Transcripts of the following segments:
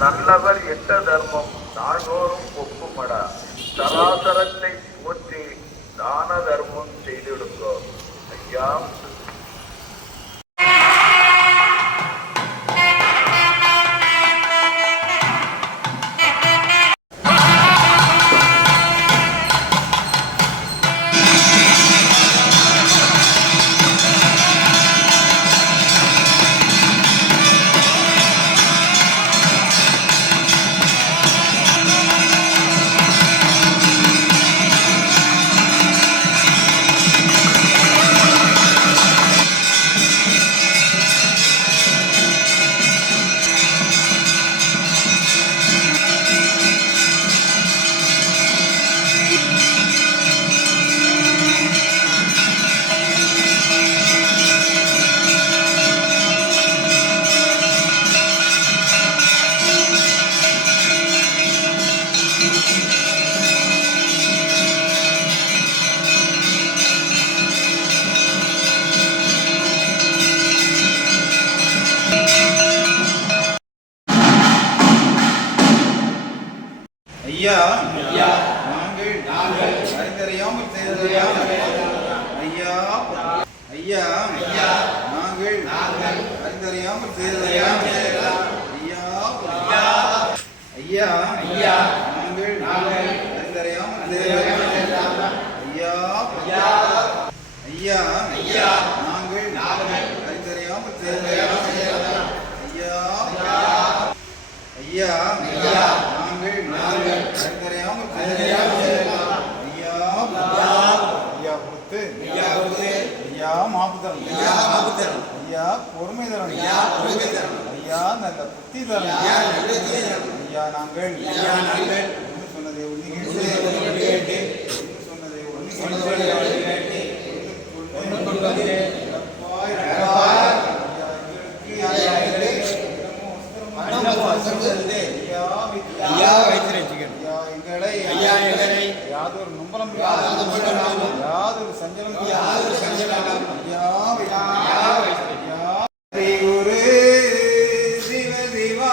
நல்லவர் எட்ட தர்மம் நாள்தோறும் ஒப்புமடா. சராசரத்தை போற்றி தான தர்மம் செய்திடுங்கோ. ஐயா ஐயா நாங்கள் அறிந்தறியாமல் செய்தறியாமல் ஐயா ஐயா நாங்கள் அறிந்தறியாமல் செய்தறியாமல் ஐயா ஐயா நாங்கள் அறிந்தறியாமல் செய்தறியாமல் ஐயா ஐயா நாங்கள் அறிந்தறியாமல் செய்தறியாமல் ஐயா ஐயா நாங்கள் அறிந்தறியாமல் ஐயா ஐயா பொறுத்து ஐயா மாப்புதரம் ஐயா பொறுமை தரம் ஐயா நல்ல புத்தி தரம் ஐயா நாங்கள் சொன்னதை ஒன்று கேட்டு சொன்னதை எங்களை யாதொரு நும்பலம் யாதொரு சஞ்சலம் குரு சிவ சிவா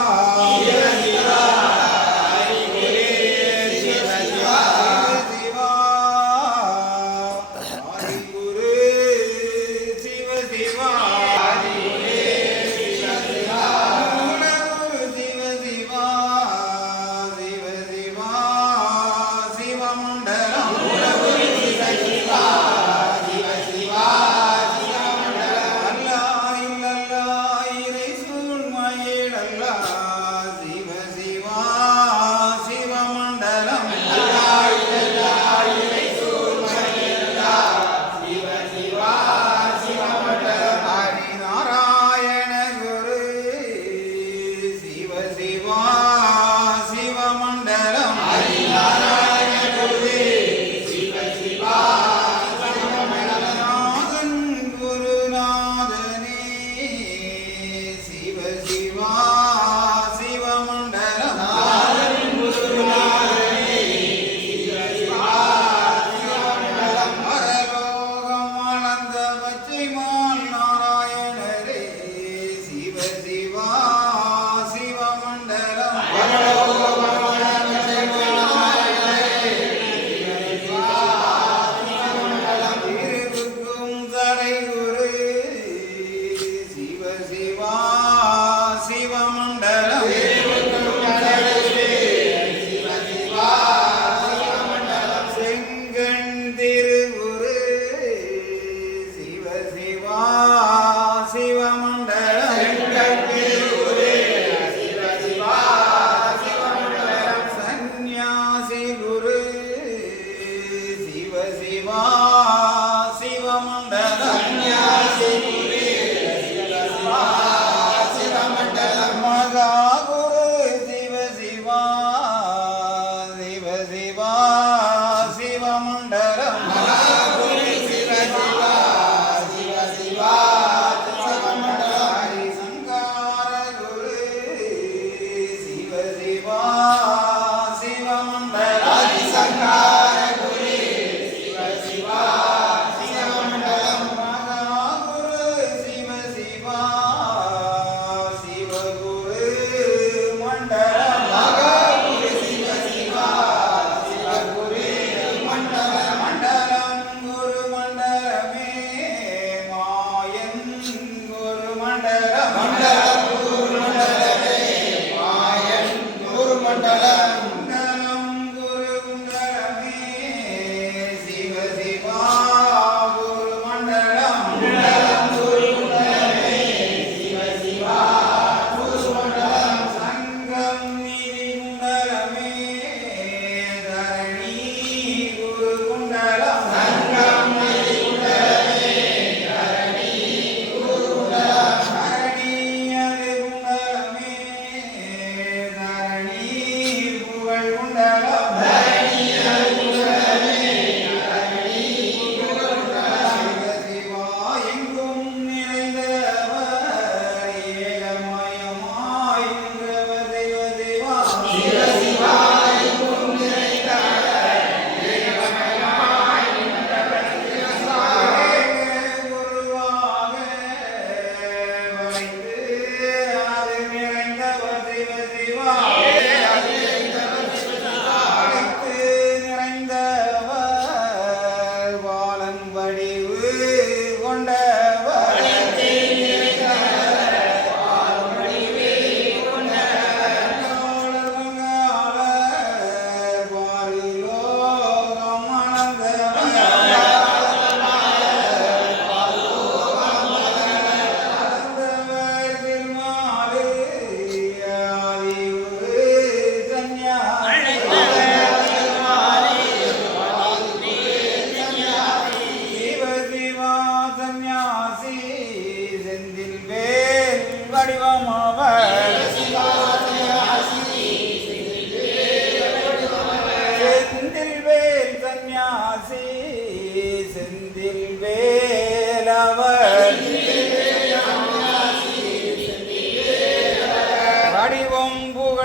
Monday.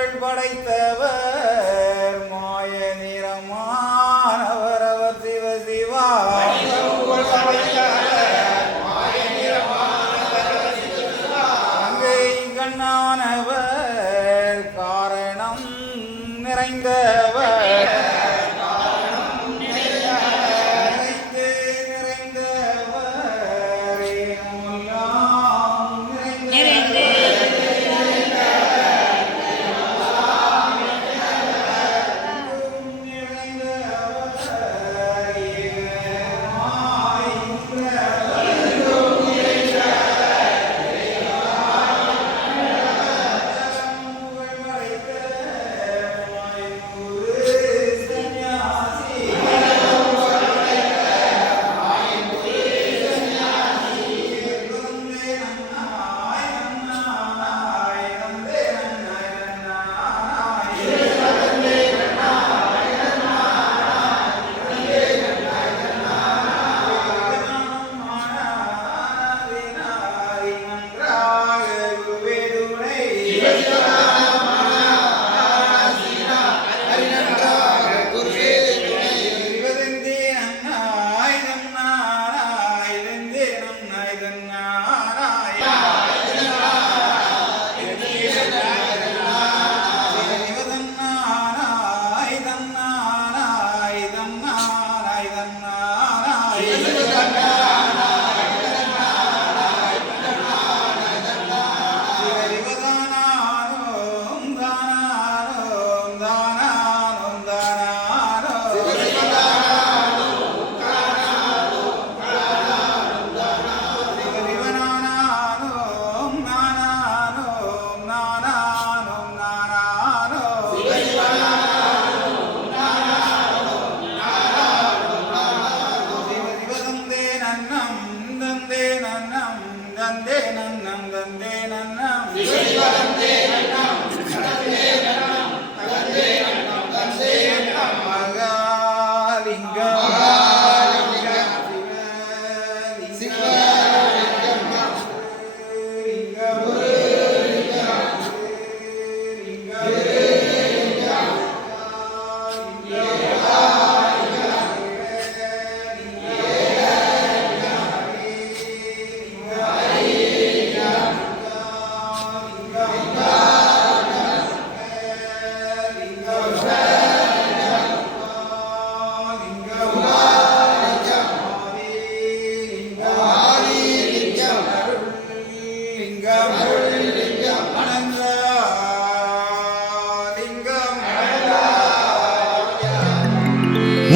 புகழ் படைத்தவர் மாய நிறமானவர் அவர் சிவ சிவா கங்கை கண்ணானவர் காரணம் நிறைந்தவர் நிறைந்து நிறைந்தவர் எல்லாம்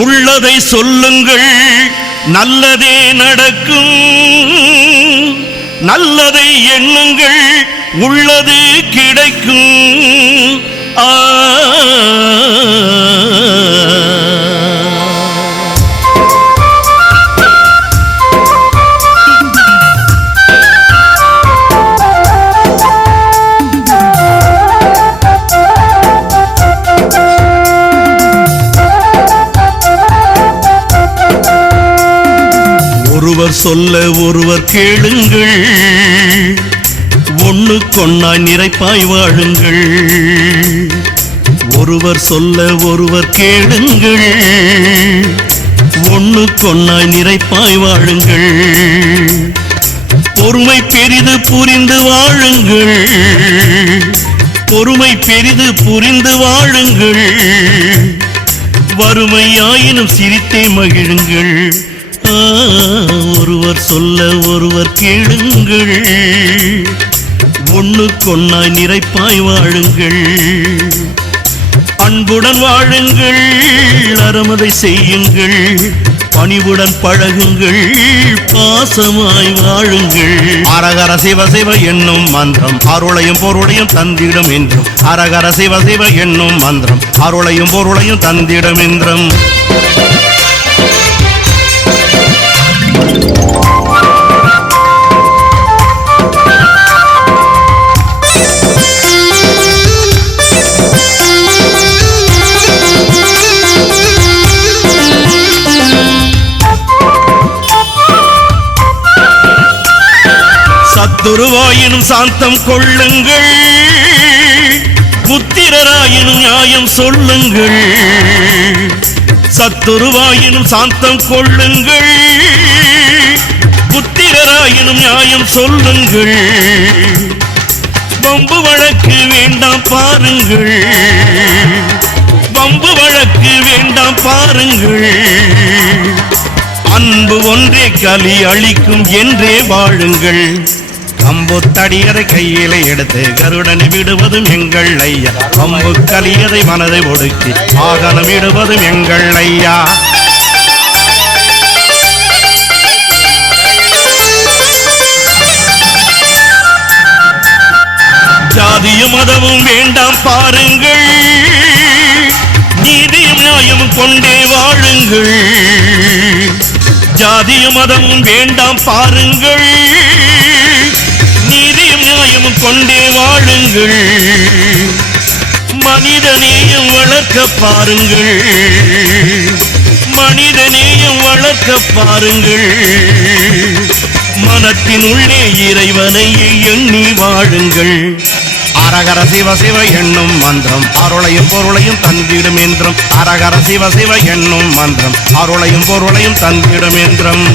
உள்ளதை சொல்லுங்கள், நல்லதே நடக்கும். நல்லதை எண்ணுங்கள், உள்ளது கிடைக்கும். ஒருவர் சொல்ல ஒருவர் கேளுங்கள், ஒண்ணுக்கொன்னாய் நிறைப்பாய் வாழுங்கள். ஒருவர் சொல்ல ஒருவர் கேளுங்கள், ஒண்ணுக்கொன்னாய் நிறைப்பாய் வாழுங்கள். பொறுமை பெரிது புரிந்து வாழுங்கள், பொறுமை பெரிது புரிந்து வாழுங்கள். வறுமையாயினும் சிரித்தே மகிழுங்கள். ஒருவர் சொல்ல ஒருவர் கேளுங்கள், ஒண்ணுக்கொன்னாய் நிறைப்பாய் வாழுங்கள். அன்புடன் வாழுங்கள், அறமதை செய்யுங்கள். பணிவுடன் பழகுங்கள், பாசமாய் வாழுங்கள். அரகர சிவ சிவ என்னும் மந்திரம் அருளையும் பொருளையும் தந்திடும் என்றும். அரகர சிவ சிவ என்னும் மந்திரம் அருளையும் பொருளையும் தந்திடும் என்றும். சத்துருவாயினும் சாந்தம் கொள்ளுங்கள், புத்திரர் நியாயம் சொல்லுங்கள், சத்துருவாயினும் சாந்தம் கொள்ளுங்கள், புத்திரராயினும் நியாயம் சொல்லுங்கள், வம்பு வழக்கு வேண்டாம் பாருங்கள், வம்பு வழக்கு வேண்டாம் பாருங்கள், அன்பு ஒன்றே கலி அளிக்கும் என்றே வாழுங்கள். கம்பு தடியதை கையில எடுத்து கருடனை விடுவதும் எங்கள் ஐயா, கம்பு கலியதை மனதை ஒடுக்கி ஆகனம் விடுவதும் எங்கள் ஐயா. ஜாதியும் மதமும் வேண்டாம் பாருங்கள், நீதியும் நியாயமும் கொண்டே வாழுங்கள். ஜாதியும் மதமும் வேண்டாம் பாருங்கள், நீதியும் நியாயமும் கொண்டே வாழுங்கள். மனிதநேயம் வளர்க்க பாருங்கள், மனிதநேயம் வளர்க்க பாருங்கள். மனத்தின் உள்ளே இறைவனை எண்ணி வாழுங்கள். அரகர சிவ சிவ என்னும் மந்திரம் அருளையும் பொருளையும் தந்திடும் என்றும், அரகர சிவ சிவ என்னும் மந்திரம் அருளையும் பொருளையும் தந்திடும் என்றும்.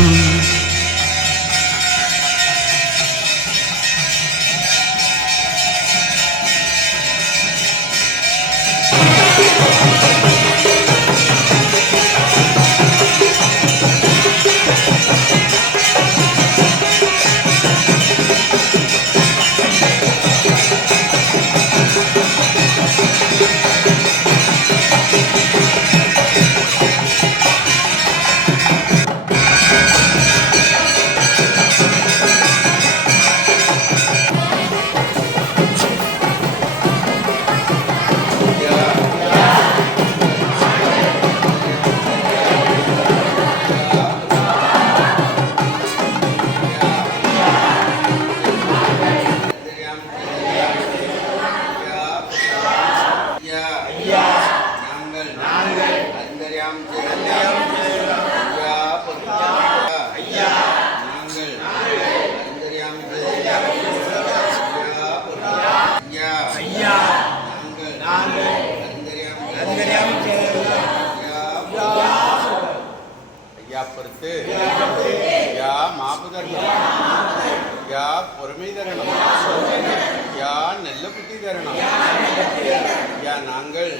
பொறுத்து யா மாப்பு தரணும், யா பொறுமை தரணும், யா நல்ல புத்தி தரணும், யா நாங்கள்